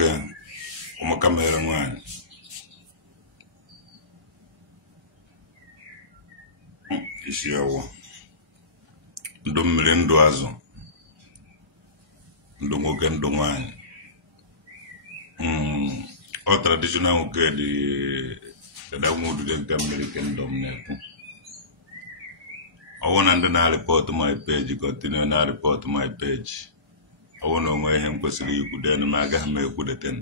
nwoke ụmụaka mere nwanyị isi ewu ndụ mmiri ndụ azụ ndụ nwoke ndụ nwanyị ọ traditional nwoke dị dadamụdude nke mmiri kingdom na-ekwu ọwụ na ndị na-report my page continue na report my page ọwụ na onwe ihe m kwesịrị ikwu den ma agaghị m ekwudeten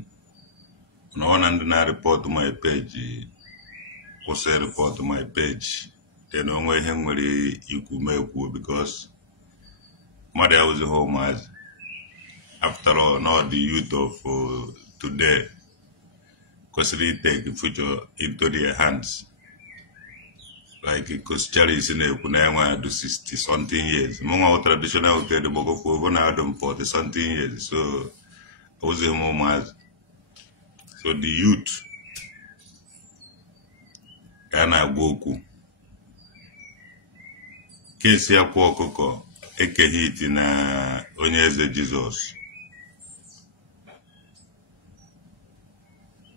na ọwụ na ndị na-report my page kwụsị report my page den onwe ihe m nwere ikwu ma ekwu because mmadụ ya wụzighị ụmụazị after all not the youth of today kwesịrị take future into their hands like Koschari is na-ekwu na enwe do 60 something years mụnwa traditional hotel dị gbogokwu over na adụ 40 something years so ozighị m ụmụazị so the youth ka na-agwa okwu kesi akwa ọkụkọ ekeghị iti na onye eze Jizọs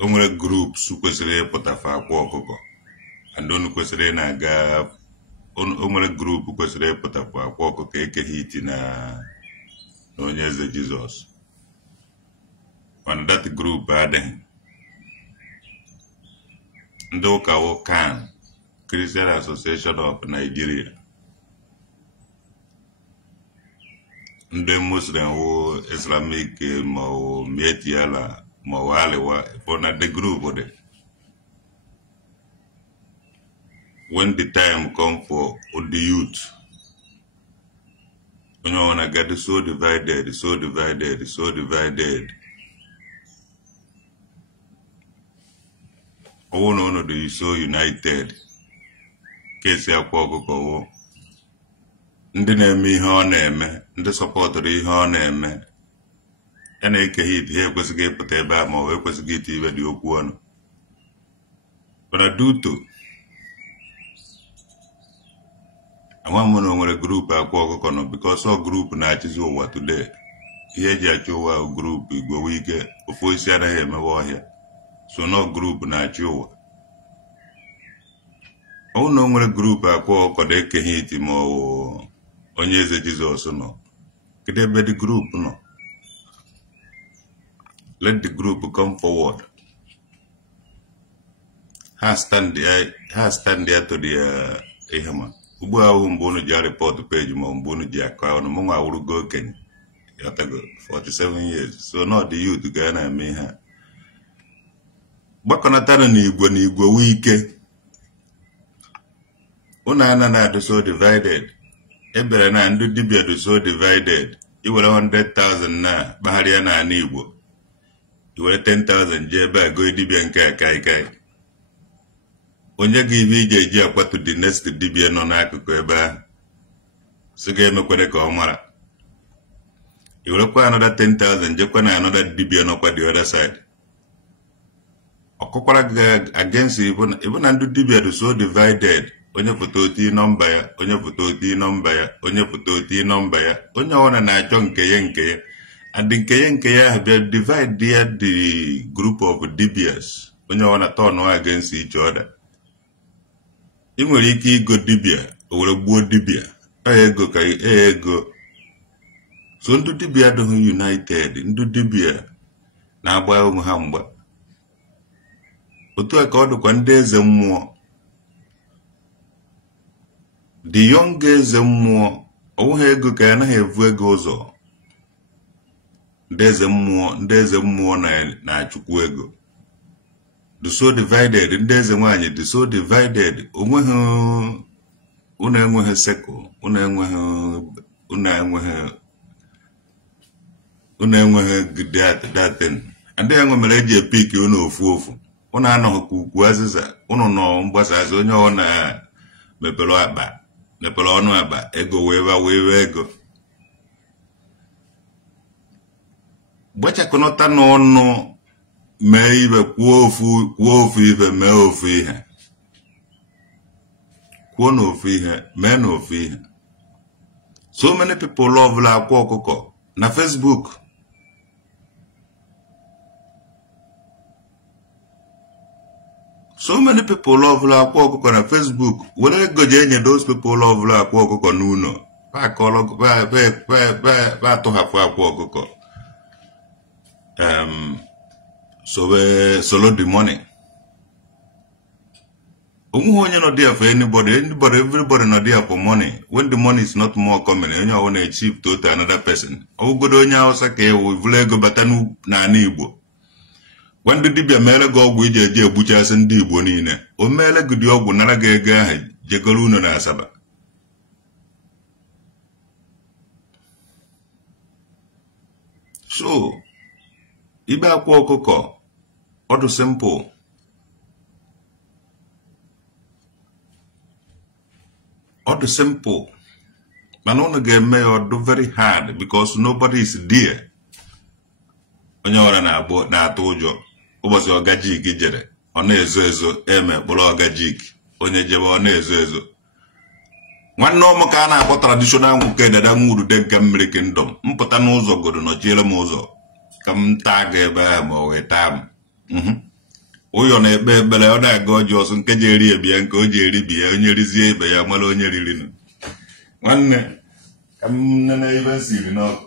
o nwere groups kwesịrị ịpụtafa akwa ọkụkọ and onu kwesịrị na-aga o nwere group kwesịrị ịpụtafa akwa ọkụkọ ekeghị iti na onye eze Jizọs and that group adịghị ndị ụka kan Christian Association of Nigeria ndị Muslim wụ Islamic ma ọ Mietiala ma ọ Aliwa for na the group of it. When the time come for the youth, you know, when I get so divided. Oh no, they so united. Kesi akwa ọkụkọ ndị na-eme ihe ọ na-eme ndị sọpọtụrụ ihe ọ na-eme ya na-ekeghị iti ha ekwesịghị ịpụta ebe a ma ọ ekwesịghị iti ibe dị okwu ọnụ mana duto ama m na o nwere grupu akwa ọkụkọ nọ because ọ grupu na-achịzi ụwa today ihe eji achị ụwa grupu igwe ike ofu isi anaghị emewe ọhịa so nọ grupu na-achị ụwa ọ na o nwere grupu akwa ọkụkọ na-ekeghị iti ma ọ onye eze Jizọs nọ kedu ebe the group nọ let the group come forward ha stand there to the ihema ugbu ahụ mgbe unu ji report page ma mgbe unu ji akọ ọnụ mụ nwa awụrụgo okenye yatago 47 years so not the youth ga na-eme ihe gbakọnatara n'igwe wike unu ana na-adị so divided ebere na ndị dibia dị so divided iwere 100,000 na kpagharịa na ana Igbo iwere 10,000 je ebe a go dibia nke akaikai onye gị ibe ije eji akwatu the next dibia nọ n'akụkụ ebe ahụ sị ga-emekwere ka ọ mara iwerekwa another 10,000 jekwa na another dibia nọkwa the other side ọkụkwara gị against ibu na ndị dibia dị so divided onye foto oti nọmba ya onye foto oti nọmba ya onye foto oti nọmba ya onye ọwana na-achọ nke ya and nke ya bịa divide the group of dibias onye ọwana turn against each other ị nwere ike igo dibia o were gbuo dibia ego ka ego so ndị dibia adịghị united ndị dibia na-agba ụmụ ha mgba otu a ka ọ dịkwa ndị eze mmụọ the young eze mmụọ onweghị ego ka ya anaghị evu ego ụzọ ndị eze mmụọ na-achụkwu ego dị so divided ndị eze nwaanyị dị so divided onweghị unu enweghị sekụl unu enweghị datin ndị enwe mere eji epiki unu ofu unu anọghị ka ukwu azịza unu nọ mgbasa azị onye ọ na mepere ọnụ akpa ego wee ego gbachakọnọta n'ọnụ mee ibe kwuo ofu ibe mee ofu ihe kwuo n'ofu ihe mee n'ofu ihe so many people love la akwa ọkụkọ na Facebook So many people love akwa ọkụkọ na Facebook. Were go je nye those people love akwa ọkụkọ n'ụlọ. Pa kọlọ pa tọhapụ akwa ọkụkọ. So we solo the money. Onye not there for anybody, everybody not there for money. When the money is not more common, you want to achieve to another person. Ogodo nya osake we vlego batanu na Igbo. When the dibia mele go ogwu je buchasi ndị Igbo niile. O mele gudi ogwu nara ga ego ahụ jegoro uno na Asaba. So, ibe akwa ọkụkọ, ọdụ simple. Ọdụ simple. Mana unu ga-eme ya ọdụ very hard because nobody is there. Onye ọra na-atụ ụjọ. Ụbọchị ọgajik jere, ọ na-ezo ezo eme kpụrụ ọgajik. Onye jebe ọ na-ezo ezo. Nwanne ọmụ ka a na-akpọ traditional nwoke dada nwuru de nke mmiri kingdom. Mpụta n'ụzọ godo nọchiere m ụzọ. Ka m taa ga ebe ahụ ma ọ wee taa m. Ụyọ na-ekpe ekpere ọ na-aga ọjọọ ọsọ nke ji eri ebia nke o ji eri bia onye rizie ibe ya mara onye riri. Nwanne ka m nene ibe siri n'ọkụ.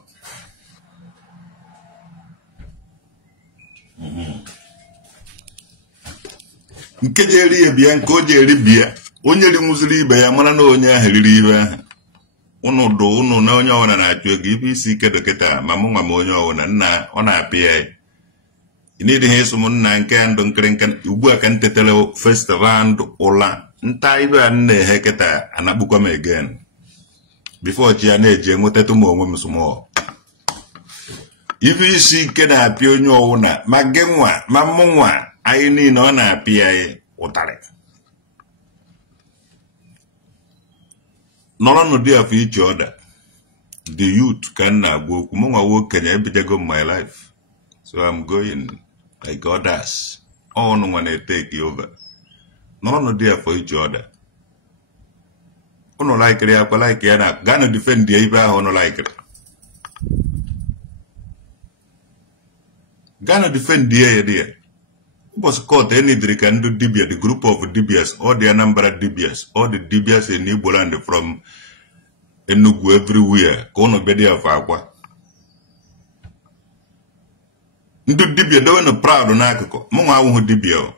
Nke ji eri ebia nke o ji eri bia onye rinwuziri ibe ya mara na onye ahụ riri ibe ahụ. Unu na onye ọwụna na-achụ ego ibe isi ike dọkịta ma mụ nwa m onye ọwụna nna ọ na-apịa ya. Ịnịdị ha ịsụ m nna nke ndụ nkịrịnka ugbu a ka m tetere first round ụla nta ibe a na-ehe kịta anakpukwa m again before chi ya na-eji enwetatụ m onwe m small. Ibe isi ike na-apịa onye ọwụna ma gị nwa ma mụ nwa anyị niile ọ na-apịa ya ụtarị. Nọrọ n'ụdị afọ iche ọda the youth ka m na-agwa okwu mụ nwa nwokenye ebidego my life. So I'm going like others. All no one take over. None of there for each other. Ono like it, I like it. Gonna defend the Iba, ono like it. Gonna defend the idea. Was caught any drink and do Dibia, the group of Dibias, or the Anambra Dibias, or the Dibias in Iboland from Enugu everywhere. Kono bedia of aqua. Ndu dibia do no proud n'akụkụ mụ nwa awụhụ dibia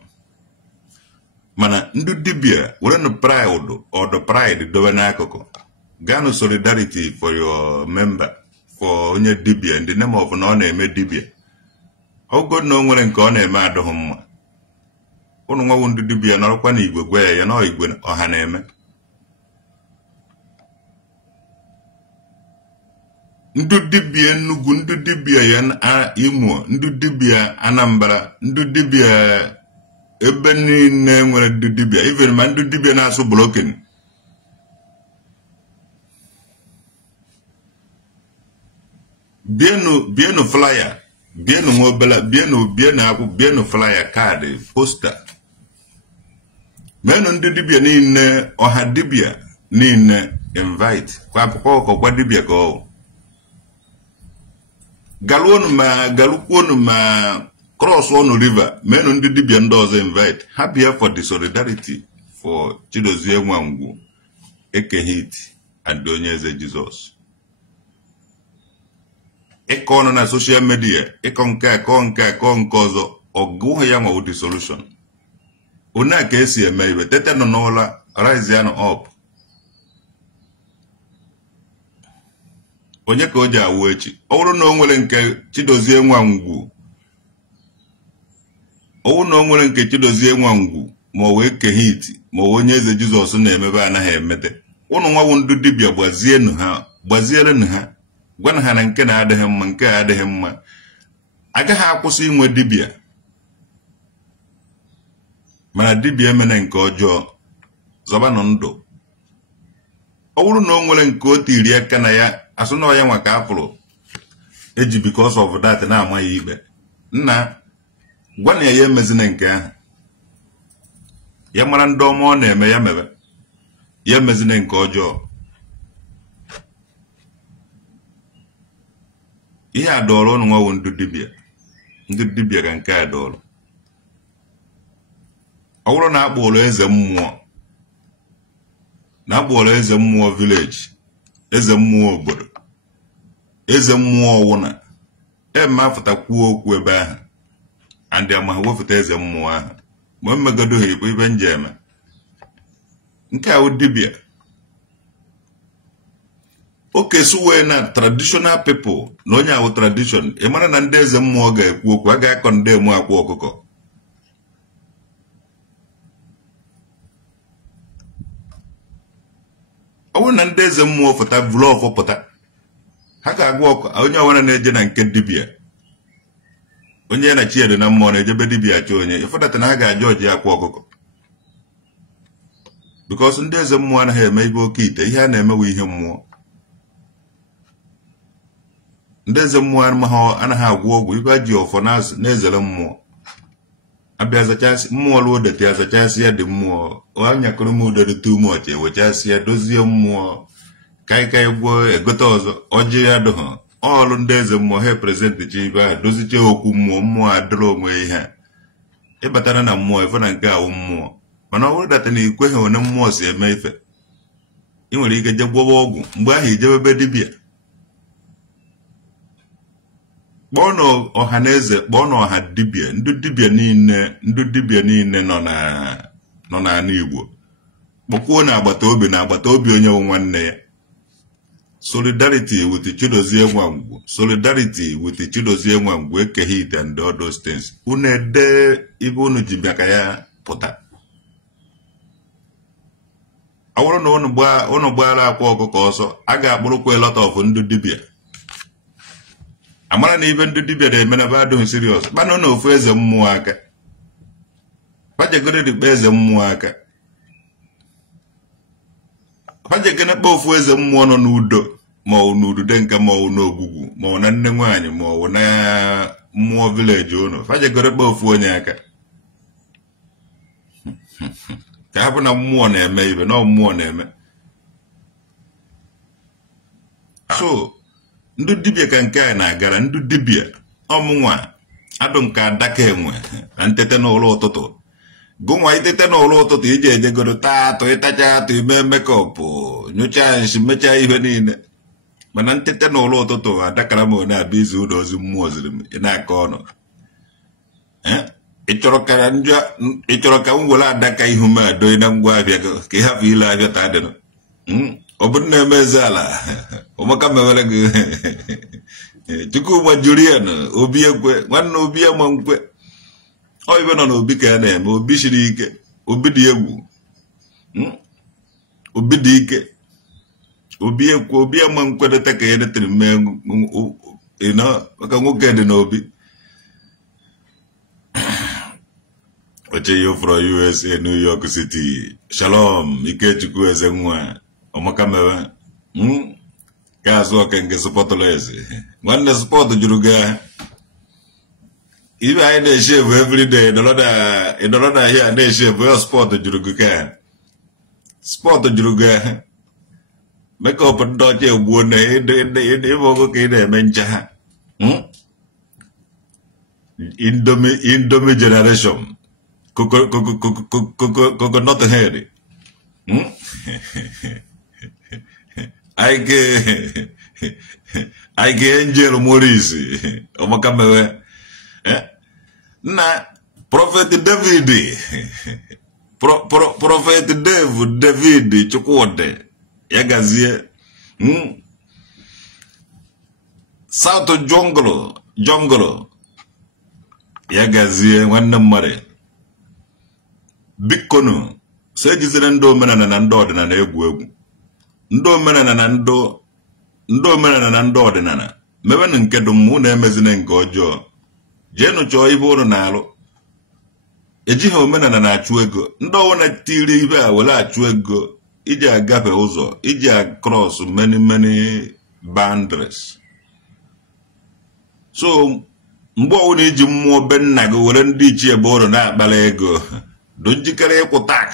mana ndu dibia were no proud or the pride do n'akụkụ gano solidarity for your member for onye dibia in the name of na ọ na-eme dibia ogo na nwere nke ọ na-eme adọghị mma unu nwa ndu dibia nọrọkwa na igwe gwa ya na igwe ọha na-eme ndu dibia Enugu ndu dibia ya Imo ndu dibia Anambra ndu dibia ebe niile nwere ndu dibia even ma ndu dibia na-asụ broken bienu flyer bienu mobile bienu flyer card poster menu ndu dibia niile ọha dibia niile invite kwa akwụkwọ kwa dibia ka galukwonu ma cross on river menu ndị dibia ndị ọzọ invite happy for the solidarity for Chidozie Nwangwu Ekehit and onye eze Jesus ịkọ ọnụ na social media ịkọ nke ọzọ ọgụ ya nwa the solution ona ka esi eme ibe tete nọ n'ụla rise ya up onye ka o ji awụ echi ọ bụrụ na o nwere nke Chidozie Nwangwu ma o wee Ekehit ma onye eze Jizọs na-emebe anaghị emete ụnụ nwawu ndụ dibia gbaziere ha gwana ha na nke na-adịghị mma nke adịghị mma agaghị akwụsị inwe dibia mana dibia emene nke ọjọọ zọbanụ ndụ ọ bụrụ na o nwere nke o tiri aka na ya asụ na ya nwa ka afụrụ eji because of that na-ama ya ikpe nna gwana ya emezina nke ahụ ya mara ndị ọma ọ na-eme ya mebe ya emezina nke ọjọọ ihe adọrọ ụnụ nwawo ndị dibia ka nke adọrọ Ọwụrụ na akpọrọ eze mmụọ. Na akpọrọ eze mmụọ village. Eze mmụọ obodo. Eze mmụọ ọwụna. Ma afụtakwuo okwu ebe ahụ. And ama ha wefụta eze mmụọ ahụ. Ma mmegodo ha ikwu ibe njeme. Nke a wụ dibịa. Okay, so when traditional people, no nya wo tradition, e mara na ndị eze mmụọ ga-ekwu okwu, a ga-akọndem akwa ọkụkọ. Ọwụ na ndị eze mmụọ fụta vlọg pụta. Ha ga-agwa ọkụ, onye ọwụna na-eje na nke dibịa. Onye na chi ede na mmụọ na-ejebe dibịa achọ onye, ịfọdata na ha ga-ajọ ọjị akwa ọkụkọ. Because ndị eze mmụọ anaghị eme ibe oke ite, ihe a na-emewe ihe mmụọ. Ndị eze mmụọ anaghị agwọ ọgwụ ibe ji ọfọ na-ezere mmụọ. Abịa zachasị mmụọ lụọ dete ya zachasị ya dị mmụọ. Anyakọrọ m udo dị too much ewechasị ya dozie mmụọ. Kaikai gwọ egote ọzọ ọjị ya dụghọ. Ọlụ ndị eze mmụọ ha prezentị chi ibe ahụ doziche okwu mmụọ adịrị onwe ihe. Ịbatara na mmụọ efe na nke ahụ mmụọ. Mana ọ bụrụ data na ikweghị one mmụọ si eme ife. Ị nwere ike je gwọwa ọgwụ mgbe ahụ ijebebe dibịa. Kpọọ na ọha na eze, kpọọ na ọha dibịa, ndị dibịa niile nọ n'ala Igbo. Kpọkwuo na agbata obi onye nwe nwanne ya. Solidarity with Chidozie Nwangwu. Solidarity with Chidozie Nwangwu ekeghị ite and all those things. Unu ede ibe unu ji bịa ka ya pụta. Awụrụ na unu gbara akwa ọkụkọ ọsọ, a ga-akpụrụkwa a lot of ndị dibịa. Amara na ibe ndị dibịa na-eme na badụ serious. Mana na ofu eze mmụọ aka. Pajegoro dikpe eze mmụọ aka. Pajegoro kpa ofu eze mmụọ nọ n'udo, ma ọ n'udude nke ma ọ n'ogwugwu, ma ọ na nne nwaanyị, ma ọ na mmụọ village unu. Pajegoro kpa ofu onye aka. Ka hapụ na mmụọ na-eme ibe, na mmụọ na-eme. So, ndị dibịa ka nke a na-agara ndị dibịa ọmụnwa adụ nke adaka enwe na ntete n'ụlọ ụtụtụ. Gụnwa itete n'ụlọ ụtụtụ iji ejegoro taatụ ịtacha atụ ime mekọpụ nyocha nshi mechaa ihe niile. Mana ntete n'ụlọ ụtụtụ adakara m onye abịa izu ụlọ ozi mmụọ ziri m na-aka ọnụ. Ị chọrọ ka m were adaka ihu m adoị na ngwa abịa ka ị hapụ ile abịa ta adịnụ. Ọ bụrụ na eme eze ala ụmụaka mewere gị Chukwuma Julian obi ekwe nwanne obi ama nkwe ọ ibe nọ n'obi ka ya na-eme obi siri ike obi dị egwu obi dị ike obi ekwe obi ama nkwe dịta ka ya detere mee maka nwoke dị n'obi oche yo from USA New York City Shalom Ikechukwu eze nwa ọmaka mewe ka azụ oke nke spọtụlụ eze nwanne spọtụ juru ga ibe anyị na-eshevu everyday ịnọrọ na ahịa na-eshevu ya spọtụ juru gị ka spọtụ juru ga mekọp ndị ọcha egbuo na ebe ogo ka ị na-eme ncha ha Indomie generation coconut head Ike Angel Maurice ọmaka mewe na Prophet David Prophet David Chukwude ya gazie South Jungle ya gazie nwanne mmadụ bikono so ejizire ndị omenala na ndị ọdịnala egwu ndị omenala na ndị ọdịnala mebenụ nke dum mụ na-emezine nke ọjọọ jeenụ chọọ ibe ụrụ na-alụ ejighị omenala na-achụ ego ndị ọwụ na-etiri ibe a were achụ ego iji agafe ụzọ iji across many boundaries. So mgbe ọwụ na iji mmụọ be nna gị were ndị ichie ebe ụrụ na-akpara ego do njikere ịkwụ tax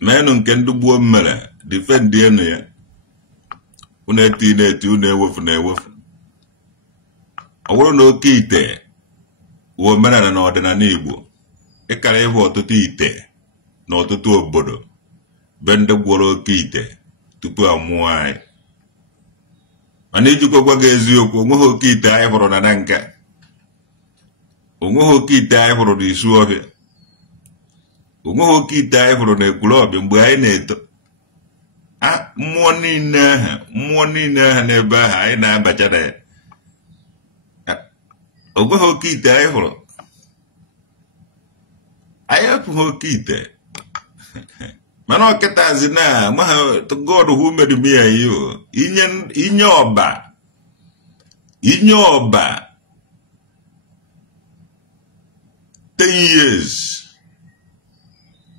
menụ nke ndị gbuo mmere defend ya unu eti na-eti unu ewefu na-ewefu awụrụ na oke ite wo omenala na ọdịnala Igbo ịkara ịbụ ọtụtụ ite na ọtụtụ obodo be ndị gwọrọ oke ite tupu amụọ anyị mana ijikwa gwa gị eziokwu onweghị oke ite anyị hụrụ na nka onweghị oke ite anyị hụrụ n'Isu Ọhịa onweghị oke ite anyị hụrụ n'Ekwulọbịa mgbe anyị na-eto mmụọ niile aha n'ebe ahụ anyị na-abacha na ya onweghị oke ite anyị hụrụ anyị apụghị oke ite mana ọkịtazi na God who made me and you inye ọba 10 years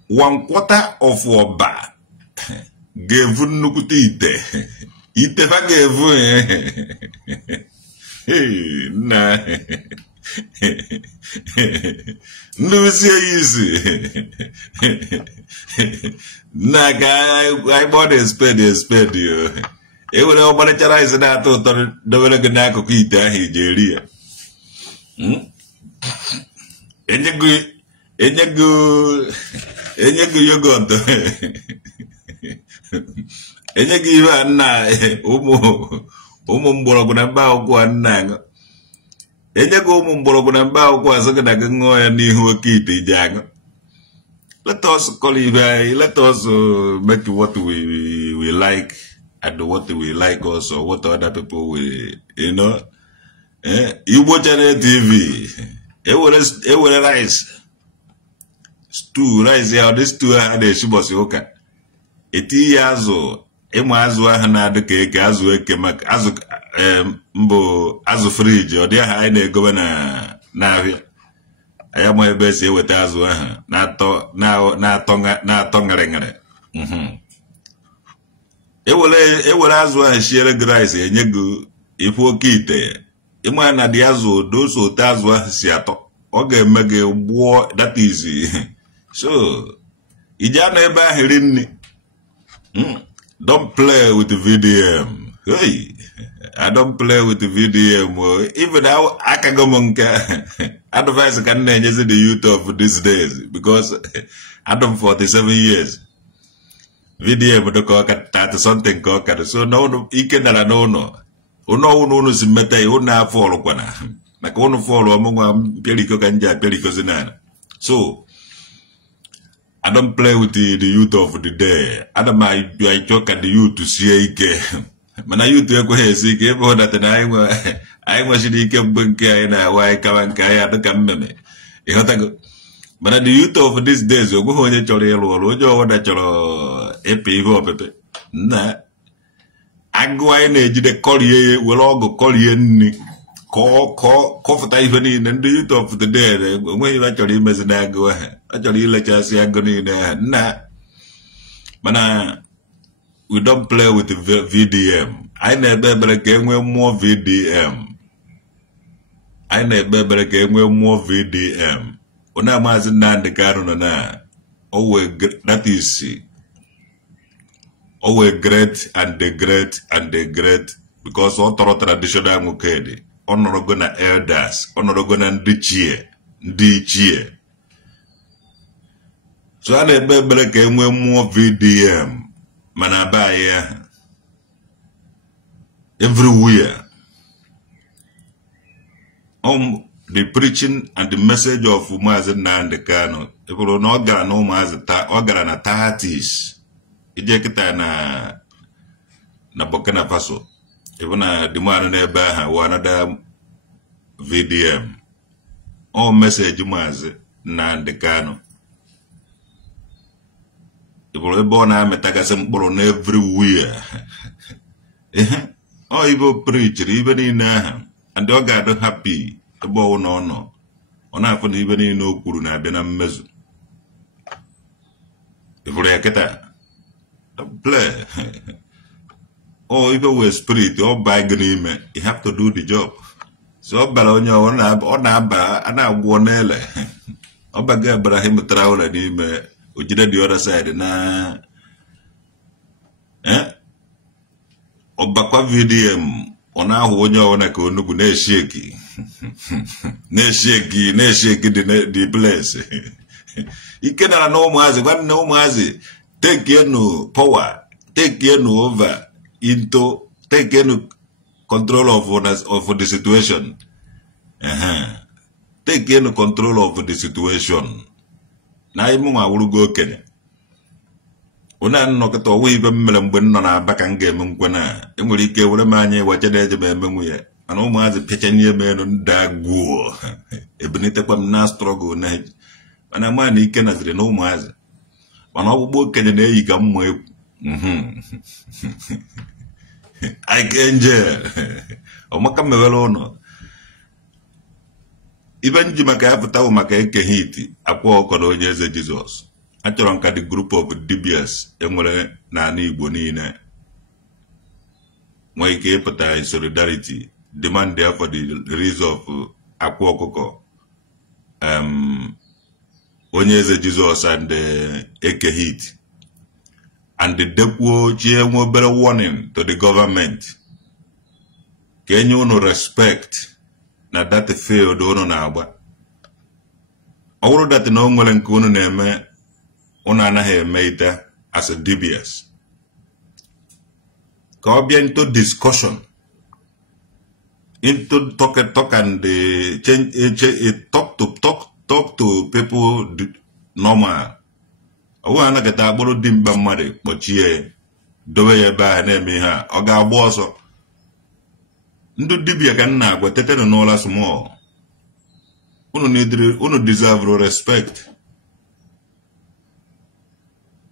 1/4 of ọba ga-evu nnukwute ite fa ga-evu na nnuzi isi na ka anyị gbọọ espedi yo ewere ọmarịchara isi na-atọ ụtọ dobere gị n'akụkụ ite ahụ iji eri ya enye gị yogọt enye gị ihe a nna ụmụ mgbọrọgwụ na mba akwụkwọ a nna aṅụ enye gị ụmụ mgbọrọgwụ na mba akwụkwọ azụ gị na gị ṅụọ ya n'ihu oke ite iji aṅụ. Let us call it, let us make what we like and what we like also, what other people will, you know. Igbo Channel TV, ewere rice, stew, rice, ya this stew ha na-eshi bosi ụka. Eti ya azụ, ịmụ azụ ahụ na-adị ka eke, azụ eke maka azụ mbụ azụ friji, ọ dị aha anyị na-egobe n'ahịa. Aya mo ebe si eweta azụ ahụ na-atọ ngare ewere azụ ahụ shiere gị rice enye gị ifu oke ite ịma na dị azụ doso ote azụ ahụ si atọ ọ ga-eme gị gbuo, that is so iji anọ ebe ahụ ri nri. Don't play with the VDM. Hey, I don't play with the VDM. Even I can go advice can use the youth of these days because I'm 47 years. VDM do call 30 something call so no ikendala no uno simeta una follow kwana na kono follow among peliko kanja peliko zinana. So I don't play with the youth of the day. I talk at the youth to see ike. Mana youth eko hesi ike ebo that na I was in the Kempunka and I why Kavanka at the Kameme. But the youth of these days, you go on your or that your epi. Nah, I go in the collier will all go collier comfort even in the youth of the day. When you actually mess and I go actually let us see agony there. Nah, Mana, we don't play with the VDM. I never came with more VDM. I never came with more VDM. When I'm as in the garden, that is always great and the great and the great because all traditional mukedi. Honorable elders, honorable DCA. So I never came with more VDM. Manabaya everywhere. The preaching and the message of Mazen and the Kano. If you don't know Mazata, Ogana 30s, Ejekita na Burkina Faso. Even a demand nearby one other VDM. All message Maz Nan the Kano. If you born, I'm a Tagasam Boron everywhere. Oh, even preacher, even in and dog got happy about no. On half even in no Kuruna been a measure. If we get that, play. Oh, if you were spirit or by agreement, you have to do the job. So, Balonia on Abba and I won Ele. Obaga Brahim travel and him, which did the other side. Na Obakwa VDM. Ona huonyo ona ko nugu ne sheki. na-esheki the place. Ike na no umuazi, when no umuazi, take you power, take you over into, take you control of the situation. Take you control of the situation. Na imu ma urugo Kenya. Una no kato we be mlemben no na baka ngeme nkwana. Enwere ike were manye wachede eje be menwuye. Ana umuazi pechenye me no ndaguo. Ebinite kwa na struggle na mana man ike na zire no umuazi. Mana ogbugbo Kenya na eyi ka mmo egwu. I can jail. Omaka mewelo no. Even Jimaka Apata maka eke hiti akwa okodo onye eze Jesus. Achọrọ nka the group of DBS enwere na ana Igbo niile. Nwe ike ịpụta solidarity demand there for the release of akwa ọkụkọ. Onye eze Jesus and eke hiti. And the depo chie better warning to the government. Can you no respect na that field ono na agba? Ọwụrụ that na onwere nke unu na-eme unu anaghị eme ite as a DBS. Ka ọ bịa into discussion, into talk and talk to people normal. Owo anagata agboro dimba mmadu kpochie dowe ya ebe ahụ na-eme ha ọ ga-agba ọsọ. Ndu dibia ka nna agwa tete no n'ụla small. Unu deserve respect.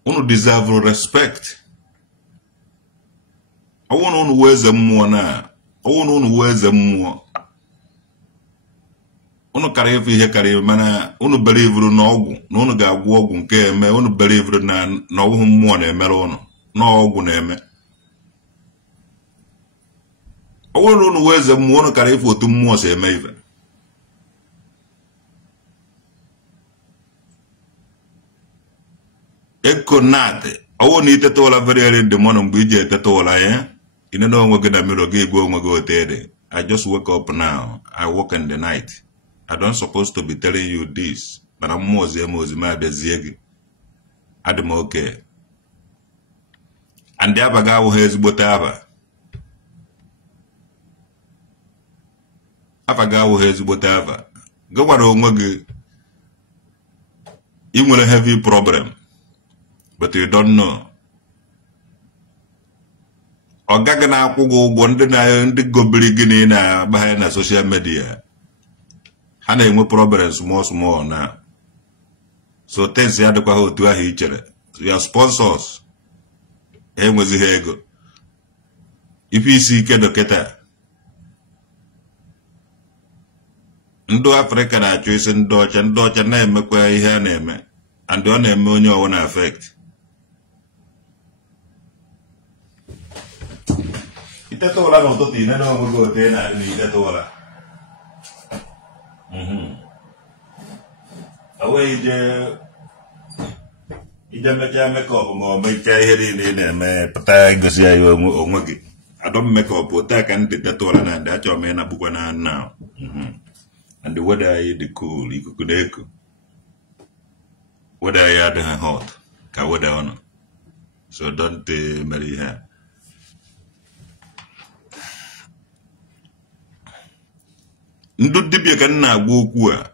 Unu deserve respect. Owo no unu weze mmụọ na. Owo no unu weze mmụọ. Unu kara ife ihe kara mana unu believe na ọgwụ na unu ga-agwọ ọgwụ nke eme unu believe na ọgwụ mmụọ na-emere unu na ọgwụ na-eme. Ọgwụ na unu weze mmụọ unu kara ife otu mmụọ si eme ife. Ekonate ọgwụ na itete ụla very early in the morning mgbe iji etete ụla ya ine na onwe gị na mmiri gị egwe onwe gị otere. I just wake up now. I work in the night. I don't supposed to be telling you this, but I'm mozi ma beziegi. Adam okay. And the other guy who has whatever. Afaga who has whatever. Go on, you will have a heavy problem, but you don't know. Ogagana kugo bonde na ndi gobiri gini na bahaya na social media. Hana inwe problems small na. So tense ya dekwa otu ahi ichere. So your sponsors. Enwezi ha ego. If you see ike doketa. Ndo Africa na achọ isi ndị ọcha na-emekwa ihe a na-eme. And ọ na-eme onye ọwụ na affect. Itete ụla n'ụtụtụ ine na onwe gị ote na itete ụla. Awe ije mecha makeup ma ọ mecha ihe niile na-eme pụta igosi ya onwe gị. I don't make up ota ka ndị tete ụla na ndị achọ mee na bukwa na now. And the weather is cool, you could echo. Weather is hot, ka weather on. So don't marry her. Ndu dibia ka na agwa okwu a.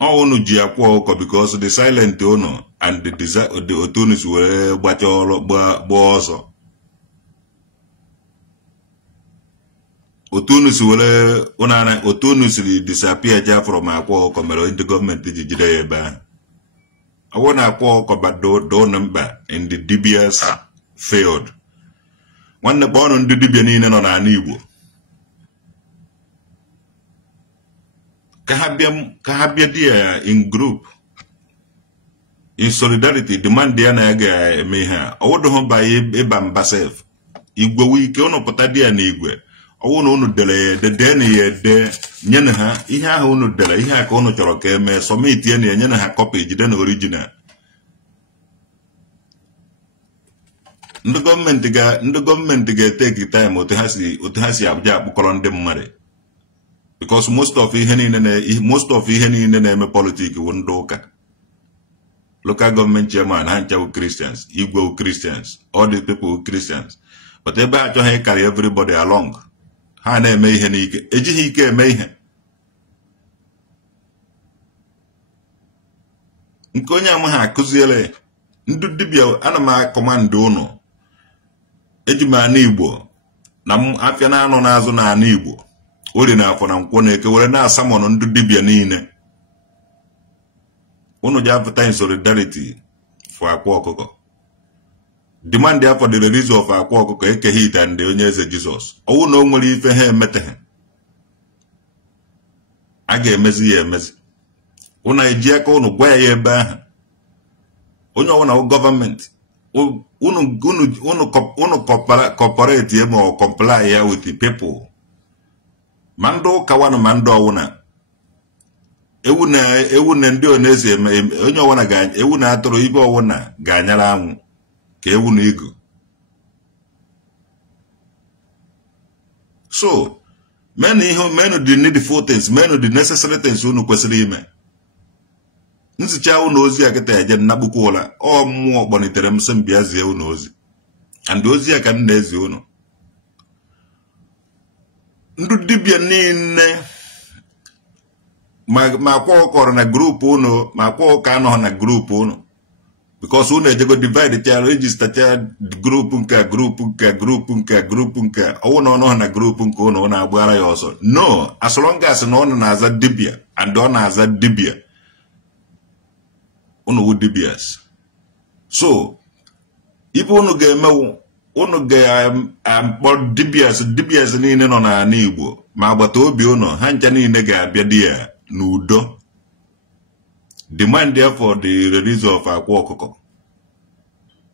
Ọ unu ji akwa ọkọ because the silent owner and the otunus were gbacha ọrụ gba ọsọ. Otunus were unana otunus disappear ja from akwa ọkọ mere ndị gọọmenti ji jide ya ebe ahụ. I want akwa ọkọ but do number in the DBS field. Nwanne kpọọ ndị dibia niile nọ n'ala Igbo. Kahabia dia in group, in solidarity, demand dia na ga eme ha. Owodo ho ba eba mbasef. Igwe wike ono pụta dia na igwe. Owo no unu dele de na ye de nyene ha ihe ahụ unu dele ihe aka unu chọrọ ka eme submit ye na nyene ha copy jide na original. Ndị gọọmenti ga take time otu ha si abụja akpụkọrọ ndị mmadụ. Because most of ihe niile na-eme politics wụ ndị ụka. Local government chairman ha ncha wụ Christians, Igwe wụ Christians, all the people wụ Christians. But ebe a chọghị carry everybody along. Ha na-eme ihe n'ike, ejighị ike eme ihe. Nke onye ama ha akụziele ndị dibịa ana m akọmandụ ụnụ. Eji m anụ Igbo na m afịa na anụ n'azụ na anụ Igbo. Ori na afọ na nkwọ na-eke were na-asamọnụ ndị dibịa niile. Unu ji apụta in solidarity for akwa ọkụkọ. Demand ya for the release of akwa ọkụkọ ekeghị ite ndị onye eze Jizọs. Ọwụ na o nwere ife ha emeteghị. A ga-emezi ya emezi. Unu eji aka unu gwa ya ebe ahụ. Onye ọwụ na gọọmenti. Unu cooperate ya ma ọ comply ya with the people. Mando kawana mando ọwụna. Ewu na ndị onezi eme onye ọwụna ga ewu na atụrụ ibe ọwụna ga-anyara anwụ ka ewu na igu. So menu the needful things, menu the necessary things unu kwesịrị ime. Nzicha unu ozi a kịta eje nnakpukwu ụla ọ mmụọ kpọnitere m sị m bịa zie unu ozi. And ozi a ka m na-ezi unu. Ndị dibịa niile ma kwa ọkọrọ na group unu ma kwa ọka anọ na group unu because unu ejego divide cha register cha group nke ọwụ na ọnọ na group nke unu na-agbara ya ọsọ. No, as long as na unu na-aza dibịa and ọ na-aza dibịa unu wụ dibias. So ibe unu ga-emewu unu ga-akpọ dibias niile nọ n'ala Igbo ma agbata obi unu ha ncha niile ga-abịa di ya n'udo. Demand there for the release of akwa ọkụkọ.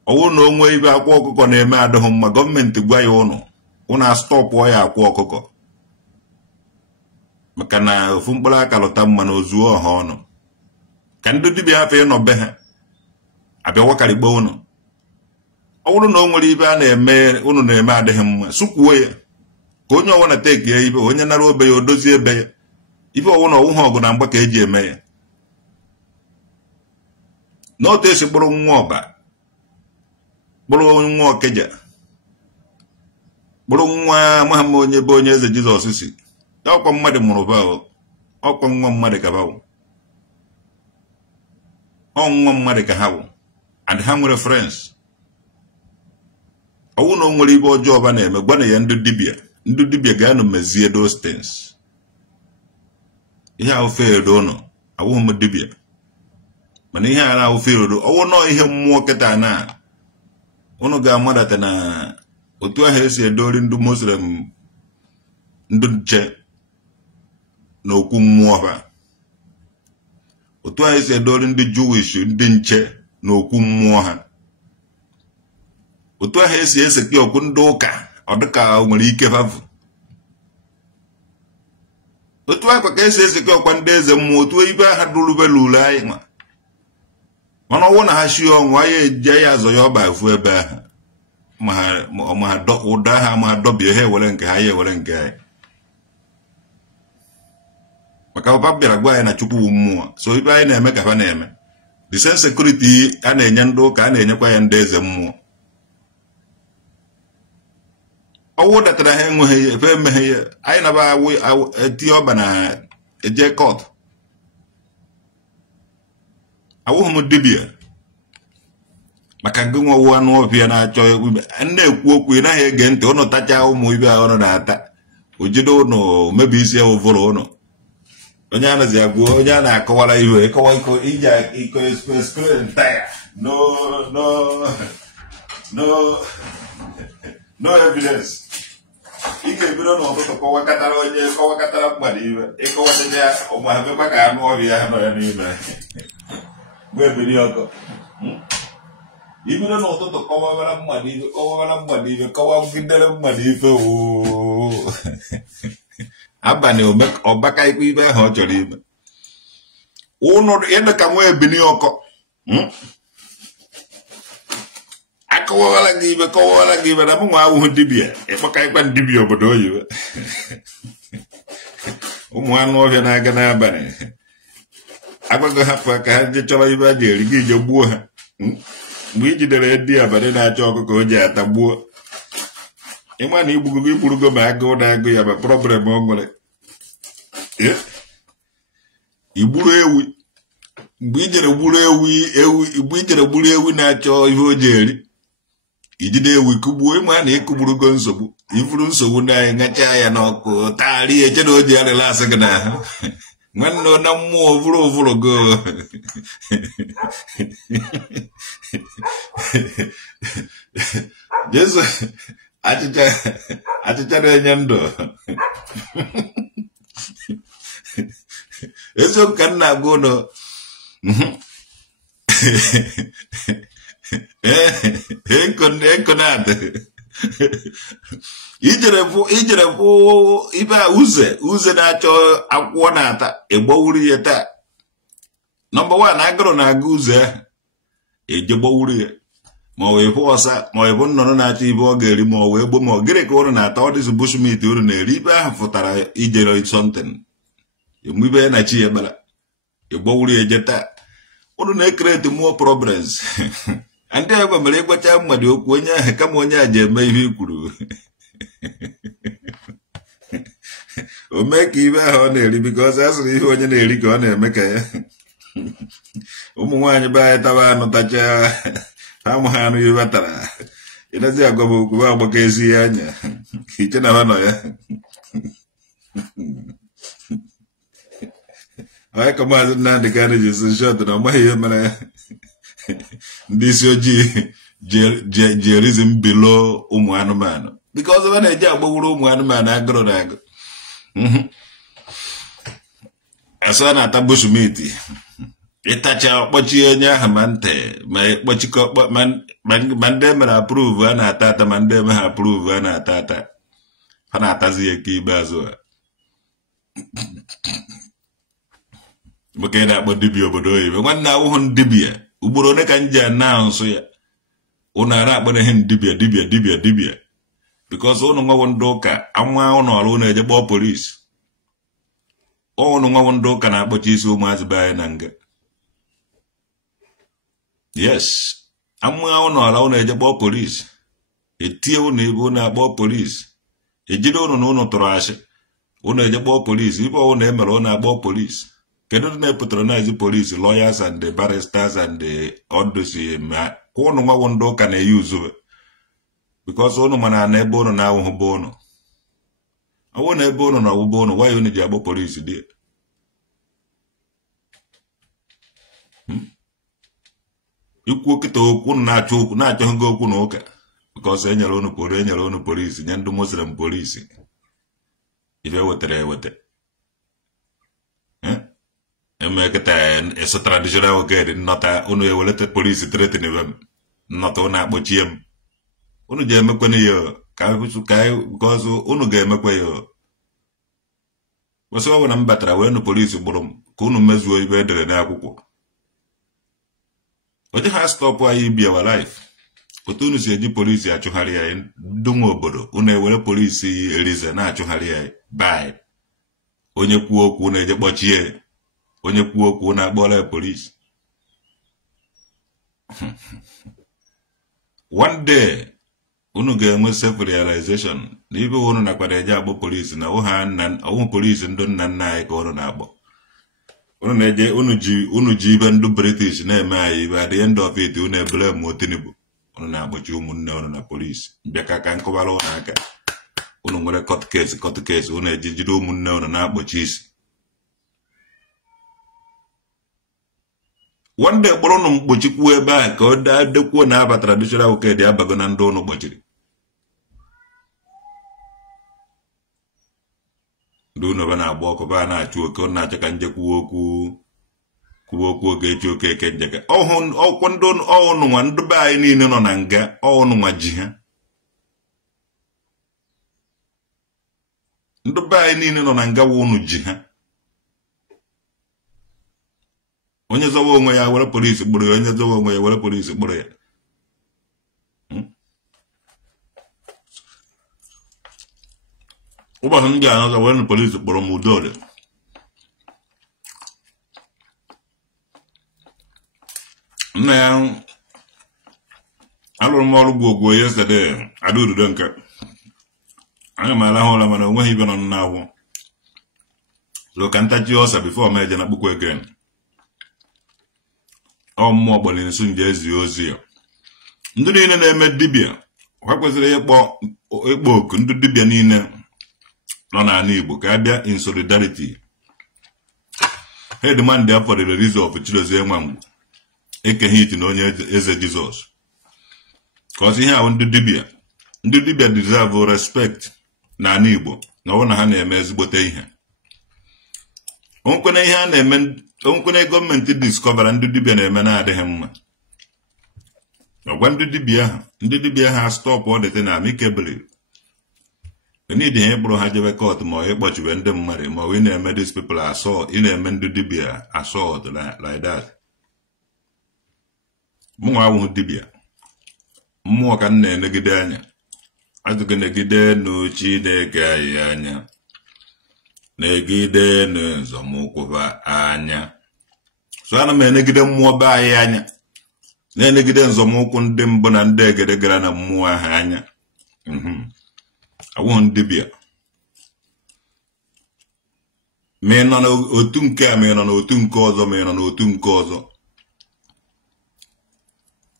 Ọwụ na onwe ibe akwa ọkụkọ na-eme adịghị mma gọọmenti gwa ya unu astọpụ ya akwa ọkụkọ maka na ofu mkpụrụ aka lụta mma na ozuo ọha ọnụ ka ndị dibịa hafụ ịnọ be ha abịa wakarịgbo unu. Ọ bụrụ na o nwere ibe a na-eme unu na-eme adịghị mma sukwuo ya ka onye ọwụna teki ya ibe onye nara obe ya odozie ebe ya ibe ọwụna ọwụ ha ọgụ na mgba ka eji eme ya. N'otu esi kpụrụ nwa ọba kpụrụ nwa Ọkeja kpụrụ nwa Muhammad onye bụ onye eze Jizọs si ọkwa mmadụ mụrụ ba ọkwa nwa mmadụ ka ba nwa mmadụ ka ha wụ and ha nwere friends. Ọwụ na o nwere ibe ọjọọ ba na-eme gwana ya ndị dibịa ga-anọ mezie those things. Ihe ahụ feedo ụnụ awụghị m dibịa mana ihe a na-ahụ feedo ọwụ nọ ihe mmụọ kịta na ụnụ ga-amadata na otu ahụ esi edori ndị Muslim ndị nche na okwu mmụọ ha, otu ahụ esi edori ndị Jewish ndị nche na okwu mmụọ ha, otu ahụ esi eseki okwu ndị ụka ọ dịka nwere ike favụ, otu ahụ ka esi eseki ọkwa ndị eze mmụọ otu ibe ha dụrụbelule anyị nwa mana ọwụ na ha shi ọnwụ anyị eje ya azọ ya ọba efu ebe ahụ ma ụda ha ma dọbie ha ewere nke ha ya ewere nke anyị maka papa bịara gwa anyị na Chukwu mmụọ. So ibe anyị na-eme ka ha na-eme the same security a na-enye ndị ụka a na-enyekwa ya ndị eze mmụọ. Ọwụ datara ha enweghị efe emeghe ya anyị naba eti ọba na eje court. Awụghị m dibịa maka gị nwewu anụ ọbịa na-achọ na-ekwu okwu ị naghị ege ntị ụnụ tacha ụmụ ibe ahụ ụnụ na-ata ojide ụnụ mebi isi ya ụvụrụ ụnụ onye anaghị agwụ onye a na-akọwara iwe ịkọwa iko iji iko entire no evidence. Ị ga-ebido n'ụtụtụ kọwakọtara onye kọwakọtara mmadụ iwe ịkọwatacha ya ụmụ ha mekwa ka anụ ọbịa ha nọ ya n'ime ibido n'ụtụtụ kọwara mmadụ ibe kọwagidere mmadụ ife abalị ọbaka ikpe ibe ahụ ọ chọrọ ime ụnụ ịdị ka nwa ebini ọkọ akọwara gị ibe na mụ nwa ahụhụ dibịa ịkpọka ịkpa dibịa obodo oyibo ụmụ anụ ọhịa na-aga n'abalị agbago hapụ ka ha je chọrọ ibe a ga-eri gị ije gbuo ha mgbe i jidere dị abalị na-achọ ọkụkọ o ji ata gbuo ịma na igburugo ma agụụ na-agụ ya ma problem o nwere igburu ewu mgbe ijere gburu ewu na-achọ ihe o ji eri ijide ewu ikugbuo ịma na ịkụgburugo nsogbu ifuru nsogbu na anyị ṅachaa ya n'ọkụ taarị eche na o ji arịla asị gị n'ahụ nwanne na mmụọ vụrụ go Jesu achịcha na-enye ndụ eziokwu ka nna agwa ụlọ enkonad ijere bụ ibe a uze na-achọ akwụkwọ na-ata egbowuru ya taa nọmba 1 agụrụ na-aga uze ahụ eje gbowuru ya ma ọ wee bụ ọsa ma ọ bụ nnụnụ na-achọ ibe ọ ga-eri ma ọ wee gbo ma ọ gịrị ka ụrụ na-ata ọ dịzị bushmeat uru na-eri ibe ahụ fụtara ijere something ibe na chi ya gbara egbowuru ya eje taa ụrụ na-ekreti more problems ndị agwa mere ịgwacha mmadụ okwu onye ahụ kama onye a ji eme ihe i kwuru o mee ka ibe ahụ ọ na-eri because a sịrị ihe onye na-eri ka ọ na-eme ka ya ụmụ nwaanyị be anyị taba anụ tachaa amụ ha anụ ibe tara ịdazi agwa m okwu ba agbaka ezi ya anya iche na ha nọ ya onye ka maazị Nnamdị Kanụ ji si shọt na ọ maghị ihe mere ya ndị isi ojii ji erizm bilo ụmụ anụmanụ because ọ na-eji agbawuru ụmụ anụmanụ agụrụ na agụ asọ na-ata bushmeat ịtacha ọkpọchi onye ahụ ma ntị ma ịkpọchikọ ma ndị emere approve a na-ata ata ma ndị emeghe approve a na-ata ata ha na-atazi ya ka ikpeazụ a maka ị na-akpọ dibịa obodo oyibo nwanne awụhụ dibịa ugboro ole ka nji anaụnsụ ya ụnụ ara akpọrọghị dibịa because ụnụ nwawo ndị ụka anwa ụnụ ọrụ ụnụ eje kpọọ polisi ụnụ nwawo ndị ụka na-akpọchi isi ụmụazị be anyị na nga yes anwa ụnụ ọrụ ụnụ eje kpọọ polisi etie ụnụ ebe ụnụ akpọ polisi ejide ụnụ na ụnụ tụrụ asị ụnụ eje kpọọ polisi ibe ụnụ emere ụnụ akpọ polisi kedu ndị na-patronize polisi lawyers and the barristers and the others ma kwa ụnụ nwawo ndị ụka na-eyi uzube because ụnụ mana na ebe ụnụ na-awụhụ bụ ụnụ ọwụ na ebe ụnụ na ọwụbụ ụnụ why ụnụ ji agbọ polisi dị ikwu kịta okwu na-achọ okwu na-achọghị okwu na ụka because enyere ụnụ polisi nye ndị Muslim polisi ife wetara eweta emekịta eso traditional oged nnọta ụnụ eweleta polisi tretin ebe m nnọta ụnụ akpọchie m ụnụ ji emekwana ya ka because ụnụ ga-emekwa ya kwesị ọbụ na m batara wee nụ polisi gbụrụ m ka ụnụ mezuo ibe edere n'akwụkwọ oje ha stọpụ anyị ibi our life otu ụnụ si eji polisi achụgharị anyị dunwe obodo ụnụ ewere polisi erize na-achụgharị anyị bai onye kwuo okwu na-eje kpọchie onye kwuo okwu na-akpọrọ polisi one day unu ga-enwe self realization na ibe unu nakwara eje akpọ polisi na ọwụ polisi ndị nna nna anyị ka unu na-akpọ unu na-eje unu ji ibe ndị British na-eme anyị ibe at the end of it unu ebele m Tinubu unu na-akpọchi ụmụnne unu na polisi mbịaka ka nkọwara unu aka unu nwere court case unu eje jide ụmụnne unu na-akpọchi isi one day kpọrọ ụnụ mkpochikwu ebe a ka ọ dekwuo na aba traditional oked abago na ndị ụnụ gbochiri ndị ụnụ ba na-agba ọkụ ba na-achụ oke ọ na-achọ ka nje kwuo okwu oge echi oke eke njeke ọkwụ ndị ọnụ nwa ndị be anyị niile nọ na nga ọnụ nwa ji ha ndị be anyị niile nọ na nga wa ụnụ ji ha onye zọwa onwe ya were polisi kpụrụ ya onye zọwa onwe ya were polisi kpụrụ ya ụbọchị ndị a nọzọ were polisi kpụrụ m Udole Now, I don't know go yesterday. I do the dunker. I'm a la man when he been on now. Look and touch yours before I made a book again. All mobile in soon just use. Ndo niile na-eme dibia ha kwesịrị ịkpọ oku ndị dibia niile nọ n'ala Igbo ka abịa in solidarity. He demand for the release of Chidozie Nwangwu ekeghị iti na onye eze Jizọs. Cause ihe ahụ ndị dibia deserve respect n'ala Igbo na ọ na ha na-eme ezigbote ihe. Onkwene ihe a na-eme onkwene gọọmenti discover ndị dibia na-eme na-adịghị mma. When ndị dibia ha stop all the thing amicably. We need the Hebrew Hajjave court more but you end them marry more we name these people assault in a men dibia assault like that. More dibia. More can negidanya. I took a negide no chide gayanya. Negide no zamokova anya. So I'm a negide more by anya. Na-enegide nzọmụkwụ ndị mbụ na ndị egede gara na mmụọ ha anya. Awụ ndibia. Ma ị nọ n'otu nke a, ma ị nọ n'otu nke ọzọ, ma ị nọ n'otu nke ọzọ.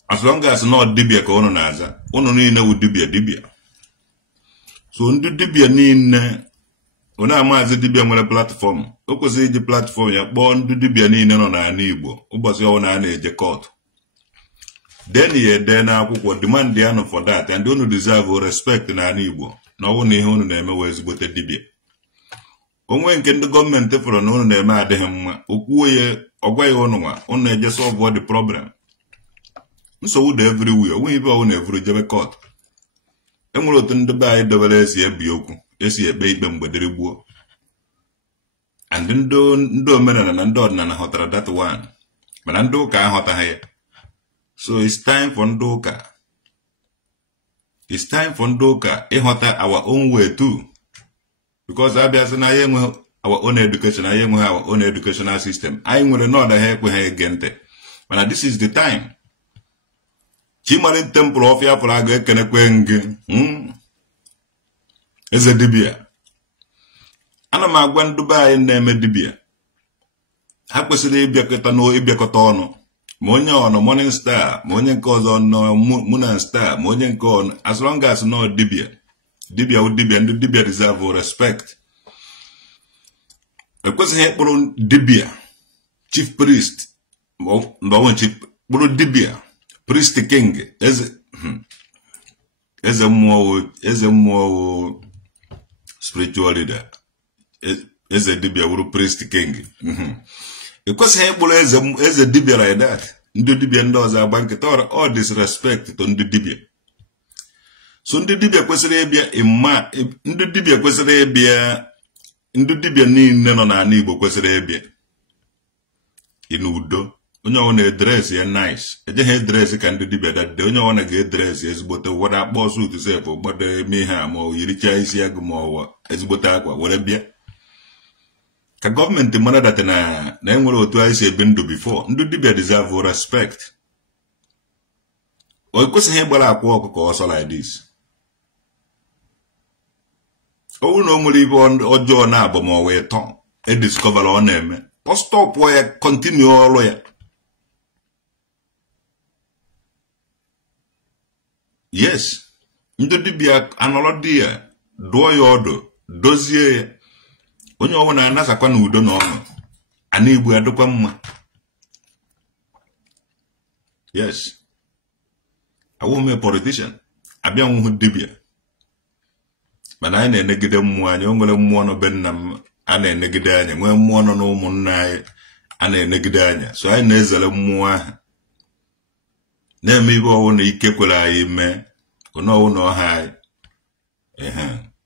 As long as not dibia ka unu na-aza, unu niile wụ dibia. So ndị dibia niile, unu amaazị dibia nwere platform. O kwesịrị iji platform ya kpọọ ndị dibia niile nọ n'ala Igbo ụbọchị ọwụ na na-eje court. Then ye then akwụkwọ demand ya for that and unu deserve respect na ala Igbo na ọwụ na ihe unu na-eme wee ezigbote dibia. Onwe nke ndị gọọmenti fọrọ na unu na-eme adịghị mma, okwuo ya ọgwa ya unu nwa, unu na-eje solve the problem. Nsogbu dị everywhere, onwe ibe ọwụ na-evuru jebe court. Enwere otu ndị be anyị dobere esi ebi okwu, esi ekpe ikpe mgbedere gbuo. And ndị omenala na ndị ọdịnala ghọtara that one, mana ndị ụka aghọtaghị ya. So it's time for Ndoka. It's time for Ndoka. Our own way too. Because I our own education, our own educational system. I will not help with her again. But this is the time. Chimarin temple of Yapraga Kenekweng. Is a dibia. Anama Gwan Dubai name dibia. Happily Biakatano Ibiakotono. Monye on Morning Star, Monye cause on Moon and Star, Monye con as long as no dibia. Dibia would dibia and the dibia deserve respect. A question here, dibia, chief priest, no chief, dibia, priest king, as a more spiritual leader, as a dibia would priest king. Because he as a dibia like that. Ndị dibia ndị ọzọ agbankịta all disrespect to ndị dibia. So ndị dibia kwesịrị ịbịa ndị dibia kwesịrị ịbịa ndị dibia niile nọ n'ala Igbo kwesịrị ịbịa inudo. Onye ọ na-edress ya nice. Eje ha edress ka ndị dibia dade. Onye ọ na-ga-edress ezigbote wada akpọ suit sef gbado eme ha ma o yiricha isi agụ ma ọ ezigbote akwa were bịa. Ka gọọmenti mara that na enwere otu anyị si ebe ndụ before, ndị dibia deserve respect. O kwesịghị ịgbara akwa ọkụkọ ọsọ like this. O na o nwere ibe ọjọọ na-abụ ma ọ wee tọ ediscover ọ na-eme, ọ stop ya continue ọrụ ya. Yes, ndị dibia anọrọ di ya dụọ ya ọdụ dozie ya. Onye ọwụ na-anasakwa n'udo na ọṅụ. Ana Igbo adịkwa mma. Yes. Awụ m politician. Abịa nwụ dibia. Mana anyị na-enegide mmụọ anyị. O nwere mmụọ nọ be nna m a na-enegide anya. Nwee mmụọ nọ na ụmụnna anyị a na-enegide anya. So anyị na-ezere mmụọ ahụ. Na-eme ibe ọwụ na ike kwere anyị mee. Onye ọwụ na ọha anyị.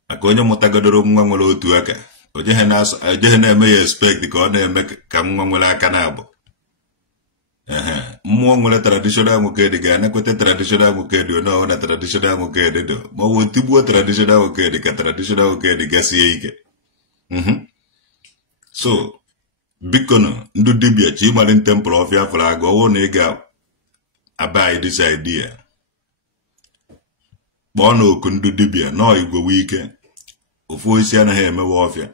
Maka onye mụtagodoro nwa nwere otu aka. Ojehe na-eme ya expect ka ọ na-eme ka nwa nwere aka na-abụ. Mmụọ nwere traditional nwoke dị ga-anakwete traditional nwoke dị onye ọhụrụ na traditional nwoke dị ma ọ bụ tigbuo traditional nwoke dị ka traditional nwoke dị gasie ike. So biko nụ ndị dibia chi ịmalite temple of Biafra aga ọwụ na ị abai this idea bono kundu dibia no igwe wike ofu isi anaghị emewe ọfịa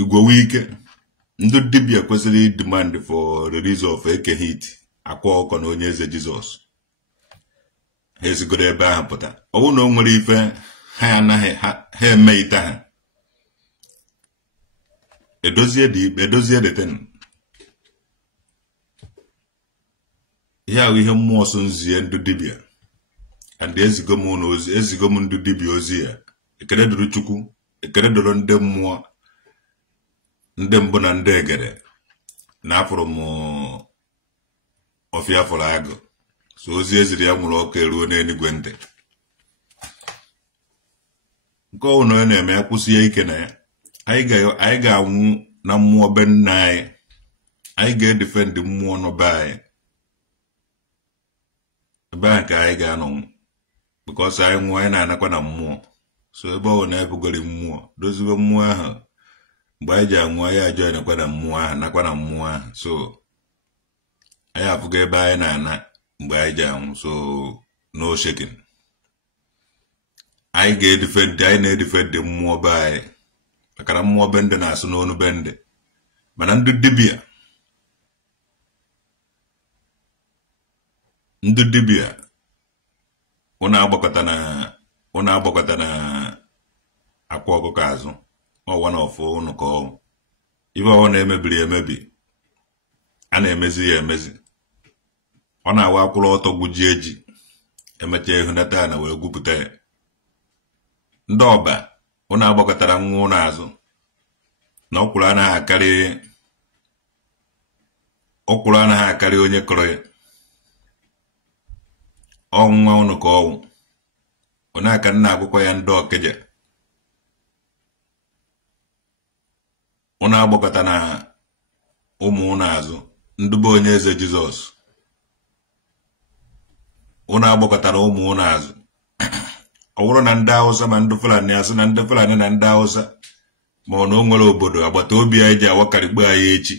igwe wike ndu dibia kwesịrị demand for release of eke hit akwa ọkọ na onye eze Jesus ha ezigoro ebe ahụ pụta ọwụ na o nwere ife ha anaghị ha eme ite ha edozie the thing ihe ahụ ihe mmụọ so nzie ndu dibia and ezigom ndu dibia ozi ya ekele duru Chukwu ekele duru ndị mmụọ ndị mbụ na ndị egere na afụrụ m ọfịa fụrụ agụ so ozi eziri ya nwụrụ ọkụ eruo n'enigwe ntị nke ọwụ na onye na-eme ya kwụsie ike na ya anyị ga-anwụ na mmụọ be nna anyị ga-edefend mmụọ n'ọba anyị ebe ahụ ka anyị ga-anọ because anyị nwụọ anyị na-anakwa na mmụọ so ebe ọ na-ebugori mmụọ doziwe mmụọ ahụ mgbe anyị ji anwụ anyị ajọ nakwa na mmụọ ahụ nakwa na mmụọ ahụ so anyị afụgo ebe anyị na-ana mgbe anyị ji anwụ so no shaking anyị ga-edefend anyị na-edefend mmụọ be anyị makana mmụọ be ndị na-asụ n'onu be ndị mana ndị dibia ụnụ agbakọta na akwa ọkụkọ azụ ọwa na ọfụ ụnụ ka ọwụ ibe ọwụ na-emebiri emebi a na-emezi ya emezi ọ na-awa akwụrụ ọtọ gwuji eji emecha ihunata na wee gwupụta ya ndị ọba ụnụ agbakọtara nwa ụnụ azụ na ọkwụrụ anaghị akarị onye kụrụ ya ọnwa ụnụ ka ọwụ ọ na-aka nna akwụkwọ ya ndị Ọkịja ụnụ agbakọta na ụmụ ụnụ azụ ndị bụ onye eze Jizọs ụnụ agbakọtara ụmụ ụnụ azụ ọ bụrụ na ndị Hausa ma ndị Fulani asị na ndị Fulani na ndị Hausa ma ọ na o nwere obodo agbata obi anyị ji awakarịgbe anyị echi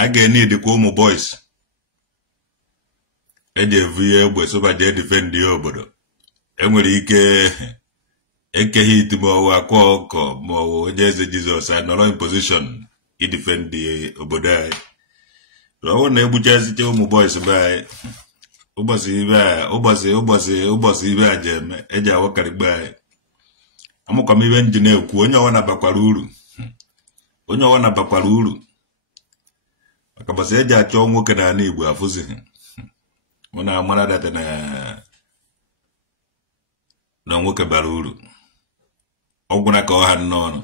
a ga-enidikwa ụmụ boys eji evu ihe egbe soba jee defend ya obodo enwere ike ekeghị iti ma ọwụ akwa ọkọ ma ọwụ onye eze Jizọs a nọrọ in position idefend obodo anyị ọwụ na egbuchasite ụmụ boys be anyị ụbọchị ibe a ji eme eji awakarịgbe anyị amụkwa m ibe nji na-ekwu onye ọwa nabakwara uru maka bọsị eji achọ nwoke na ala Igbo afụzighị mụ na amara data na nwoke bara uru ọgwụna ka ọha n'ọnụ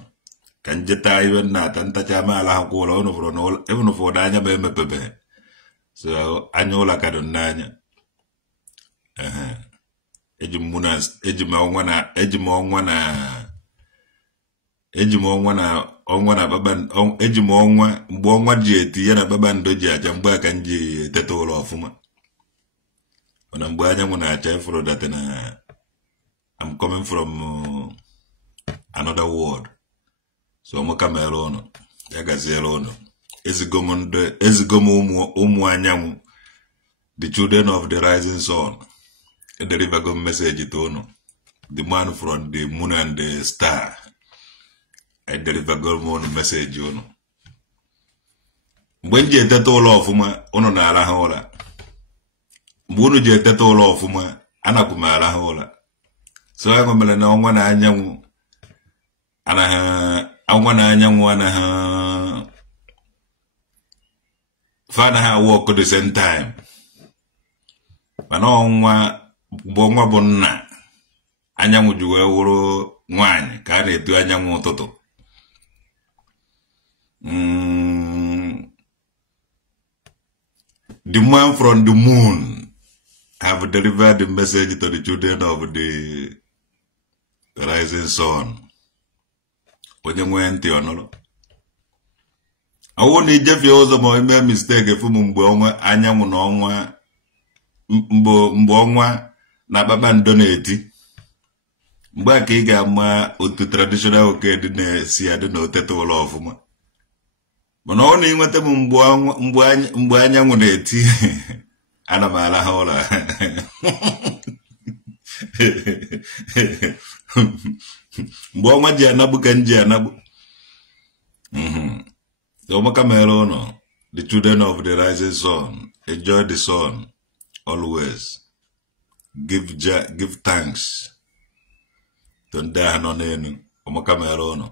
ka njeta ibe na-ata ntacha amaala ha kwa ụlọ ụnụfụrụ anya ma emepebeghị so anya ụlọ ka dị n'anya eji m ọnwa mgbe ọnwa ji eti ya na kpakpando ji acha mgbe aka m ji eteta ụlọ ọfụma mana mgbe anyanwụ na-acha ifuru data na I'm coming from another world so I'm kamere ụnụ ya gaziere ụnụ ezigom ụmụ anyanwụ the children of the rising sun ederivago message to ụnụ the man from the moon and the star ederivago ụnụ message ụnụ mgbe m ji eteta ụlọ ọfụma ụnụ na-arahụ ụra mgbe ụnụ ji eteta ụlọ ọfụma anakwu m arahụ ụra so enwe mere na ọnwa na anyanwụ anaghị work the same time mana ọnwa bụ nna anyanwụ ji wee wụrụ nwaanyị ka a na-etu anyanwụ ụtụtụ the man from the moon have delivered the message to the children of the rising sun. Onye nwe ntị ọnụrụ awụ na ijefe ụzọ ma ime mistake efu m mgbe ọnwa anyanwụ na ọnwa mgbe ọnwa na kpakpando na-eti mgbe a ka ị ga-ama otu traditional oke dị na-esi adị na otete ụlọ ọfụma mana ọ na-enweta m mgbe anyanwụ na-eti ana m ala ha ụlọ mgbe ọnwa ji anagbu ka m ji anagbu Omaka mere ụnọ the children of the rising sun enjoy the sun always give thanks to ndị ahụ nọ n'elu Omaka mere ụnọ